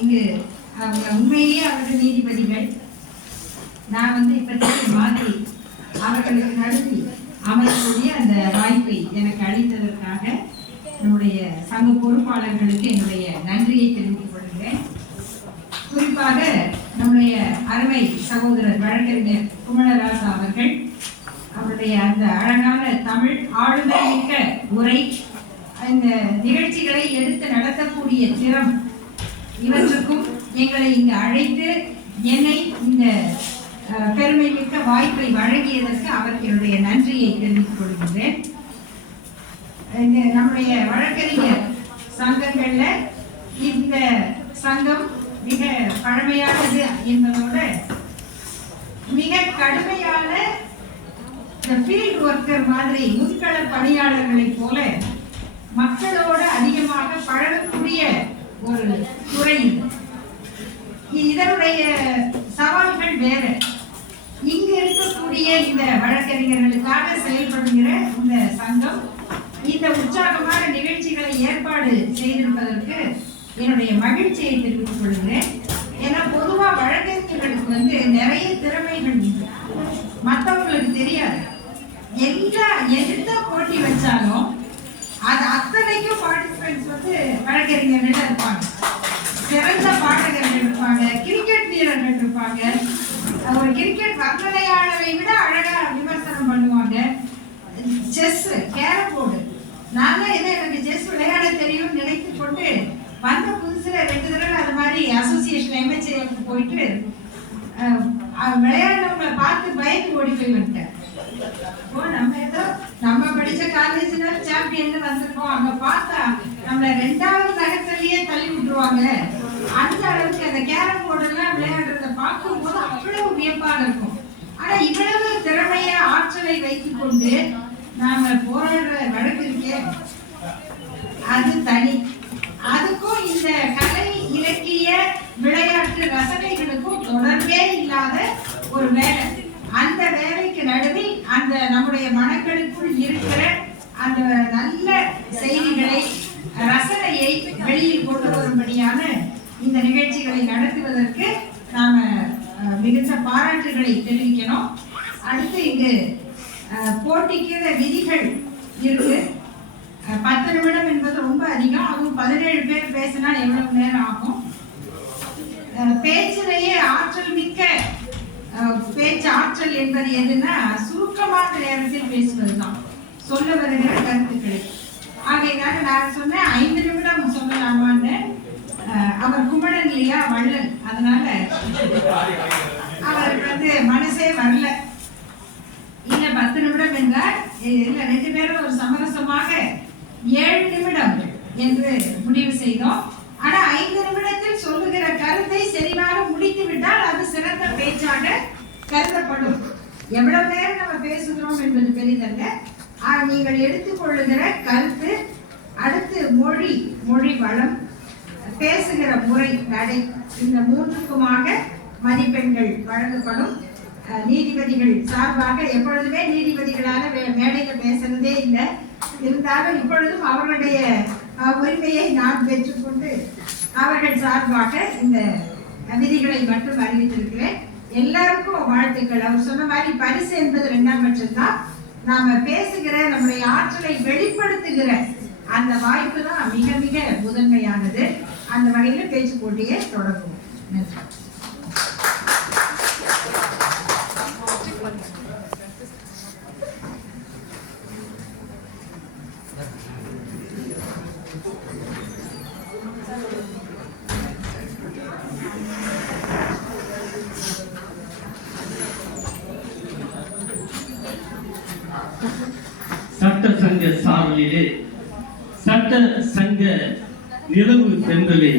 இங்கு அவங்க உண்மையே அவர்கள் நீதிபதிகள். நான் இப்போதைக்கு மாற்றி அவர்களுக்கு நடத்தி அமரக்கூடிய அந்த வாய்ப்பை எனக்கு அளித்ததற்காக நம்முடைய சங்க பொறுப்பாளர்களுக்கு என்னுடைய நன்றியை தெரிவித்துக் கொள்கிறேன். குறிப்பாக நம்முடைய அருமை சகோதரர் வழக்கறிஞர் குமரராசா அவருடைய அந்த அழகான தமிழ் ஆளுமை மிக்க உரை, இந்த நிகழ்ச்சிகளை எடுத்து நடத்தக்கூடிய திறம், இவற்றுக்கும் எங்களை இங்கு அழைத்து என்னை இந்த பெருமை மிக்க வாய்ப்பை வழங்கியதற்கு அவருக்கு என்னுடைய நன்றியை தெரிவித்துக் கொள்கின்றேன். நம்முடைய வழக்கறிஞர் சங்கங்கள்ல இந்த சங்கம் மிக பழமையானது என்பதோடு மிக கடுமையான ஃபீல்ட் ஒர்க்கர் மாதிரி முன்கள பணியாளர்களை போல மக்களோடு அதிகமாக பழகக்கூடிய ஒரு துறை. இதனுடைய சவால்கள் வேற. இங்கு இருக்கக்கூடிய இந்த வழக்கறிஞர்களுக்காக செயல்படுகிற இந்த சங்கம் இந்த உற்சாகமான நிகழ்ச்சிகளை ஏற்பாடு செய்திருப்பதற்கு என்னுடைய மகிழ்ச்சியை தெரிவித்துக் கொள்கிறேன். ஏன்னா பொதுவா வழக்கறிஞர்களுக்கு நிறைய திறமைகள் மற்றவங்களுக்கு தெரியாது. எல்லா எந்த போட்டி வச்சாலும் அது அத்தனைக்கும் பார்ட்டிசிபென்ட்ஸ் வழக்கறிஞர்கள் இருப்பாங்க. சிறந்த பாடகர்கள் இருப்பாங்க, கிரிக்கெட் வீரர்கள் இருப்பாங்க, ஒரு கிரிக்கெட் வர்ணனையாளரை விட அழகா விமர்சனம் பண்ணுவாங்க. செஸ், கேரம் போர்டு, நான் தான் எனக்கு செஸ் விளையாட தெரியும் நினைத்து கொண்டு வந்த புதுசுல 2 தடவை அது மாதிரி அசோசியேஷன் எம்எச்ஏக்கு போயிட்டு விளையாடுறவங்களை பார்த்து பயந்து ஓடி போய் வந்துட்டேன். நம்ம படிச்ச காலேஜ்ல சாம்பியன் வந்திருக்கோம், அங்க பார்த்தா நம்மள 2வது நகரத்திலேயே தள்ளி விட்டுருவாங்க. அந்த அளவுக்கு அந்த கேரம் போர்டு எல்லாம் விளையாடுறத பார்க்கும் போது அவ்வளவு வியப்பாக இருக்கும். ஆனா இவ்வளவு திறமைய ஆற்றலை வைத்துக் கொண்டு நாம போராடுற வழக்கு இருக்கே, அது தனி. அதுக்கும் இந்த கலை இலக்கிய விளையாட்டு ரசனைகளுக்கும் தொடர்பே இல்லாத ஒரு வேலை. அந்த வேலைக்கு நடுவில் அந்த நம்முடைய மனங்களுக்குள் இருக்கிற அந்த நல்ல செய்திகளை, ரசனையை வெளியில் கொண்டு வரும்படியான இந்த நிகழ்ச்சிகளை நடத்துவதற்கு நாம மிகுந்த பாராட்டுகளை தெரிவிக்கணும். அடுத்து இங்கு போட்டிக்கு விதிகள் இருக்கு. 10 நிமிடம் என்பது ரொம்ப அதிகம். அதுவும் 17 பேர் பேசினா எவ்வளவு நேரம் ஆகும்? பேச்சிலேயே ஆற்றல் மிக்க பேச்சு ஆற்றல் என்பது எதுன்னா சுருக்கமான நேரத்தில் பேசுவதுதான், சொல்ல வருகிற கருத்துக்களை. ஆகையினால நான் சொன்னேன் 5 நிமிடம் சொல்லலாமான்னு. அவர் குமரன் இல்லையா, வள்ளல், அதனால அவருக்கு மனசே வரல. இல்ல 10 நிமிடம் என்றால் இல்ல 2 பேரும் ஒரு சமரசமாக 7 நிமிடம் என்று முடிவு செய்தோம். ஆனா 5 நிமிடத்தில் சொல்லுகிற கருத்தை சரியாக முடித்து விட்டால் அது சிறந்த பேச்சாக கருதப்படும். எவ்வளவு நேரம் நம்ம பேசுகிறோம் என்பது பெரிதல்ல, நீங்கள் எடுத்துக்கொள்ளுகிற கருத்து, அடுத்து மொழி வளம், பேசுகிற முறை, நடை, இந்த 3க்குமாக மதிப்பெண்கள் வழங்கப்படும். நீதிபதிகள் சார்பாக எப்பொழுதுமே நீதிபதிகளால மேடையில் பேசுறதே இல்லை. இருந்தாலும் இப்பொழுதும் அவர்களுடைய உரிமையை நான் பெற்றுக்கொண்டு அவர்கள் சார்பாக இந்த விதிகளை மட்டும் அறிவித்திருக்கிறேன். எல்லாருக்கும் வாழ்த்துக்கள். அவர் சொன்ன மாதிரி பரிசு என்பது 2ஆம் பட்சம்தான். நாம பேசுகிற நம்முடைய ஆற்றலை வெளிப்படுத்துகிற அந்த வாய்ப்பு தான் மிக மிக முதன்மையானது. அந்த வகையில் பேச்சு போட்டியை தொடங்குவோம். நன்றி. சட்ட சங்க சாவலிலே சட்ட சங்க நிலவு சென்றலை